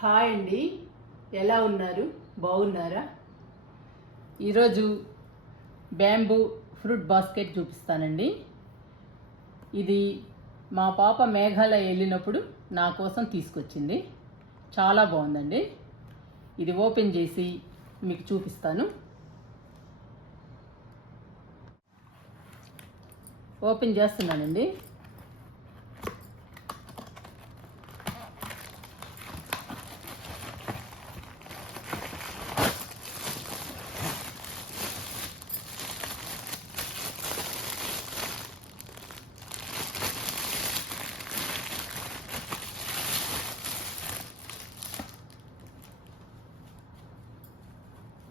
Hi అండి, ఎలా ఉన్నారు? బాగున్నారా? ఈరోజు బ్యాంబూ ఫ్రూట్ బాస్కెట్ చూపిస్తానండి. ఇది మా పాప మేఘాలయ వెళ్ళినప్పుడు నా కోసం తీసుకొచ్చింది. చాలా బాగుందండి. ఇది ఓపెన్ చేసి మీకు చూపిస్తాను. ఓపెన్ చేస్తున్నానండి.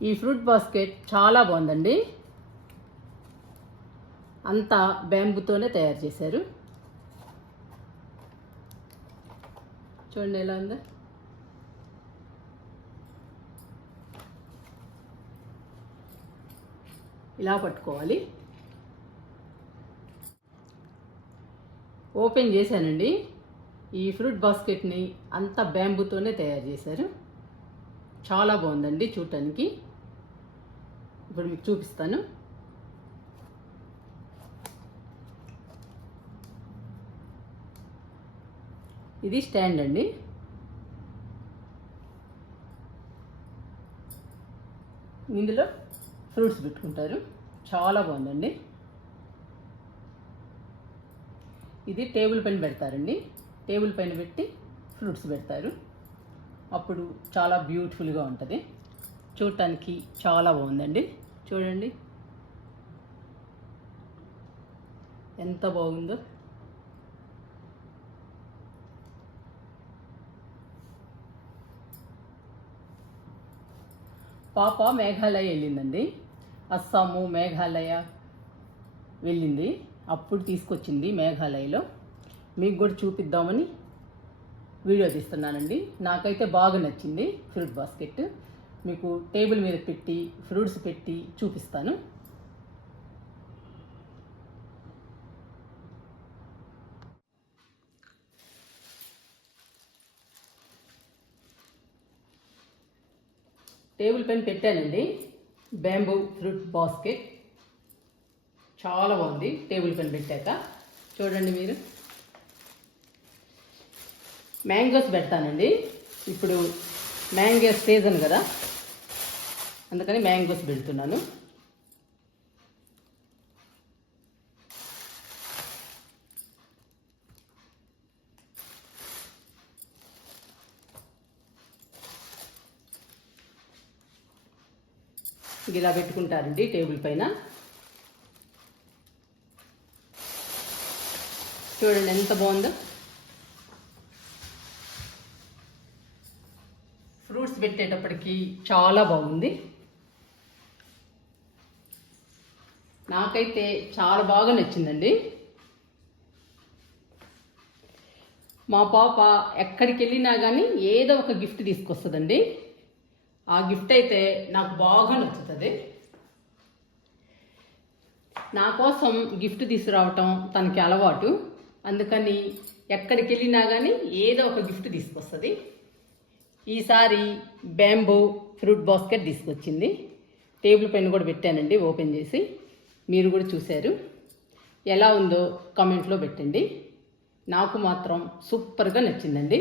ఈ ఫ్రూట్ బాస్కెట్ చాలా బాగుందండి. అంతా బ్యాంబూతోనే తయారు చేశారు. చూడండి ఎలా ఉందో. ఇలా పట్టుకోవాలి. ఓపెన్ చేశానండి. ఈ ఫ్రూట్ బాస్కెట్ని అంతా బ్యాంబూతోనే తయారు చేశారు. చాలా బాగుందండి చూడటానికి. ఇప్పుడు మీకు చూపిస్తాను. ఇది స్టాండ్ అండి. ఇందులో ఫ్రూట్స్ పెట్టుకుంటారు. చాలా బాగుందండి. ఇది టేబుల్ పైన పెడతారండి. టేబుల్ పైన పెట్టి ఫ్రూట్స్ పెడతారు. అప్పుడు చాలా బ్యూటిఫుల్గా ఉంటుంది. చూడటానికి చాలా బాగుందండి. చూడండి ఎంత బాగుందో. పాప మేఘాలయ వెళ్ళిందండి. అస్సాము, మేఘాలయ వెళ్ళింది. అప్పుడు తీసుకొచ్చింది మేఘాలయలో. మీకు కూడా చూపిద్దామని వీడియో తీస్తున్నానండి. నాకైతే బాగా నచ్చింది ఫ్రూట్ బాస్కెట్. మీకు టేబుల్ మీద పెట్టి ఫ్రూట్స్ పెట్టి చూపిస్తాను. టేబుల్ పైన పెట్టానండి బ్యాంబూ ఫ్రూట్ బాస్కెట్. చాలా బాగుంది టేబుల్ పైన పెట్టాక. చూడండి మీరు. మ్యాంగోస్ పెడతానండి. ఇప్పుడు మ్యాంగోస్ సీజన్ కదా, అందుకని మ్యాంగోస్ పెడుతున్నాను. ఇలా పెట్టుకుంటారండి టేబుల్ పైన. చూడండి ఎంత బాగుందో. ఫ్రూట్స్ పెట్టేటప్పటికి చాలా బాగుంది. నాకైతే చాలా బాగా నచ్చిందండి. మా పాప ఎక్కడికి వెళ్ళినా కానీ ఏదో ఒక గిఫ్ట్ తీసుకొస్తుందండి. ఆ గిఫ్ట్ అయితే నాకు బాగా నచ్చుతుంది. నా కోసం గిఫ్ట్ తీసుకురావటం తనకి అలవాటు. అందుకని ఎక్కడికి వెళ్ళినా కానీ ఏదో ఒక గిఫ్ట్ తీసుకొస్తుంది. ఈసారి బ్యాంబూ ఫ్రూట్ బాస్కెట్ తీసుకొచ్చింది. టేబుల్ పైన కూడా పెట్టానండి ఓపెన్ చేసి. మీరు కూడా చూశారు. ఎలా ఉందో కామెంట్లో పెట్టండి. నాకు మాత్రం సూపర్గా నచ్చిందండి.